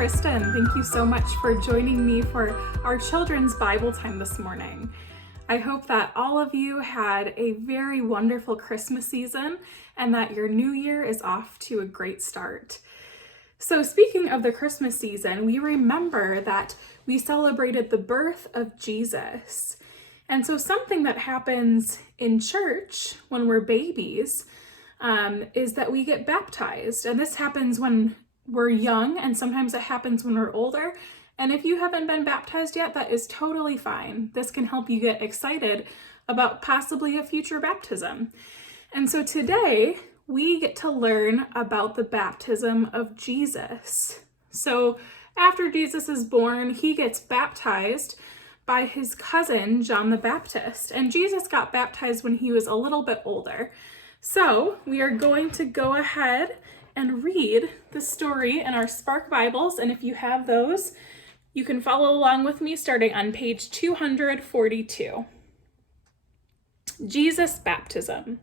Kristin. Thank you so much for joining me for our children's Bible time this morning. I hope that all of you had a very wonderful Christmas season and that your new year is off to a great start. So speaking of the Christmas season, we remember that we celebrated the birth of Jesus. And so something that happens in church when we're babies is that we get baptized. And this happens when we're young, and sometimes it happens when we're older. And if you haven't been baptized yet, that is totally fine. This can help you get excited about possibly a future baptism. And so today we get to learn about the baptism of Jesus. So after Jesus is born, he gets baptized by his cousin, John the Baptist. And Jesus got baptized when he was a little bit older. So we are going to go ahead and read the story in our Spark Bibles. And if you have those, you can follow along with me starting on page 242. Jesus' baptism.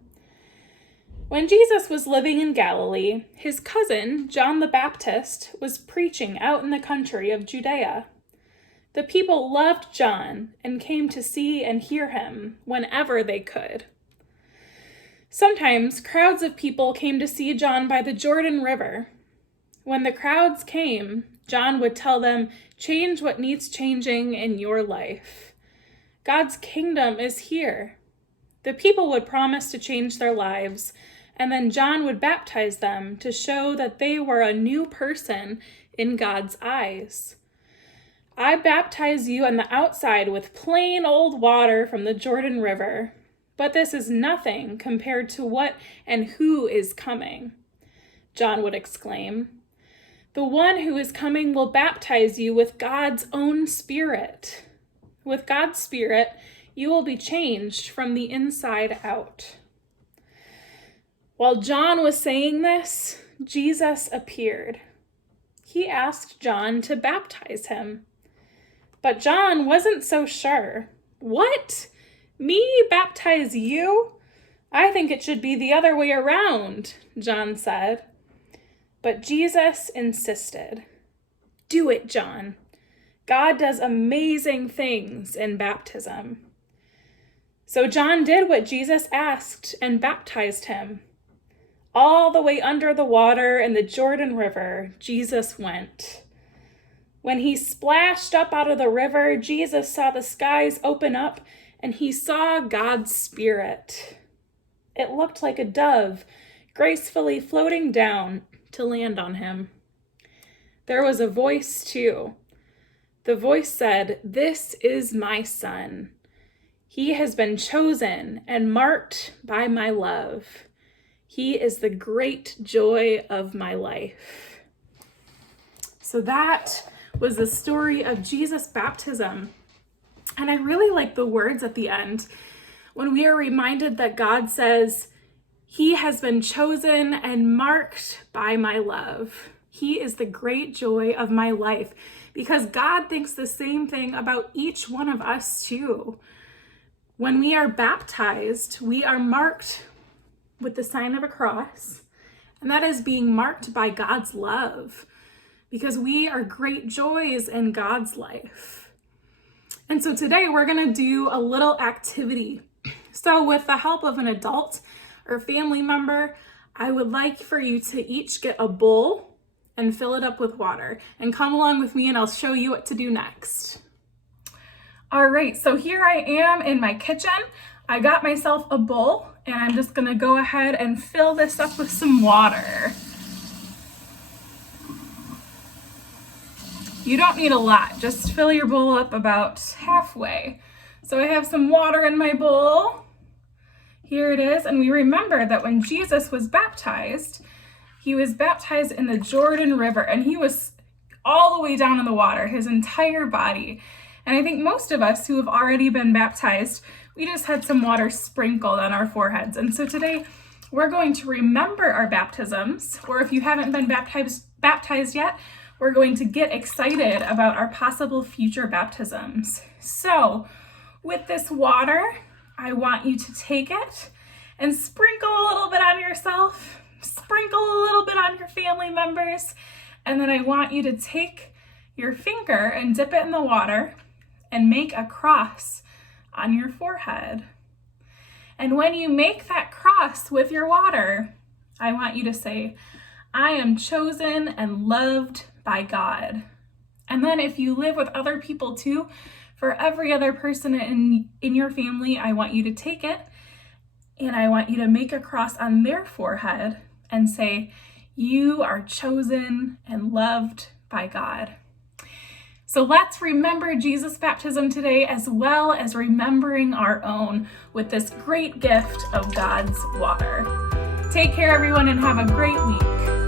When Jesus was living in Galilee, his cousin, John the Baptist, was preaching out in the country of Judea. The people loved John and came to see and hear him whenever they could. Sometimes crowds of people came to see John by the Jordan River. When the crowds came, John would tell them, "Change what needs changing in your life. God's kingdom is here." The people would promise to change their lives, and then John would baptize them to show that they were a new person in God's eyes. "I baptize you on the outside with plain old water from the Jordan River, but this is nothing compared to what and who is coming," John would exclaim. "The one who is coming will baptize you with God's own Spirit. With God's Spirit, you will be changed from the inside out." While John was saying this, Jesus appeared. He asked John to baptize him. But John wasn't so sure. "What? Me baptize you? I think it should be the other way around," John said. But Jesus insisted. "Do it, John. God does amazing things in baptism." So John did what Jesus asked and baptized him. All the way under the water in the Jordan River, Jesus went. When he splashed up out of the river, Jesus saw the skies open up and he saw God's Spirit. It looked like a dove gracefully floating down to land on him. There was a voice too. The voice said, "This is my son. He has been chosen and marked by my love. He is the great joy of my life." So that was the story of Jesus' baptism. And I really like the words at the end when we are reminded that God says, "He has been chosen and marked by my love. He is the great joy of my life," because God thinks the same thing about each one of us too. When we are baptized, we are marked with the sign of a cross, and that is being marked by God's love, because we are great joys in God's life. And so today we're going to do a little activity. So with the help of an adult or family member, I would like for you to each get a bowl and fill it up with water. And come along with me and I'll show you what to do next. All right, so here I am in my kitchen. I got myself a bowl and I'm just going to go ahead and fill this up with some water. You don't need a lot, just fill your bowl up about halfway. So I have some water in my bowl. Here it is, and we remember that when Jesus was baptized, he was baptized in the Jordan River, and he was all the way down in the water, his entire body. And I think most of us who have already been baptized, we just had some water sprinkled on our foreheads. And so today we're going to remember our baptisms, or if you haven't been baptized yet, we're going to get excited about our possible future baptisms. So with this water, I want you to take it and sprinkle a little bit on yourself, sprinkle a little bit on your family members, And then I want you to take your finger and dip it in the water and make a cross on your forehead. And when you make that cross with your water, I want you to say, I am chosen and loved by God. And then if you live with other people too, for every other person in your family, I want you to take it and I want you to make a cross on their forehead and say, you are chosen and loved by God. So let's remember Jesus' baptism today, as well as remembering our own with this great gift of God's water. Take care, everyone, and have a great week.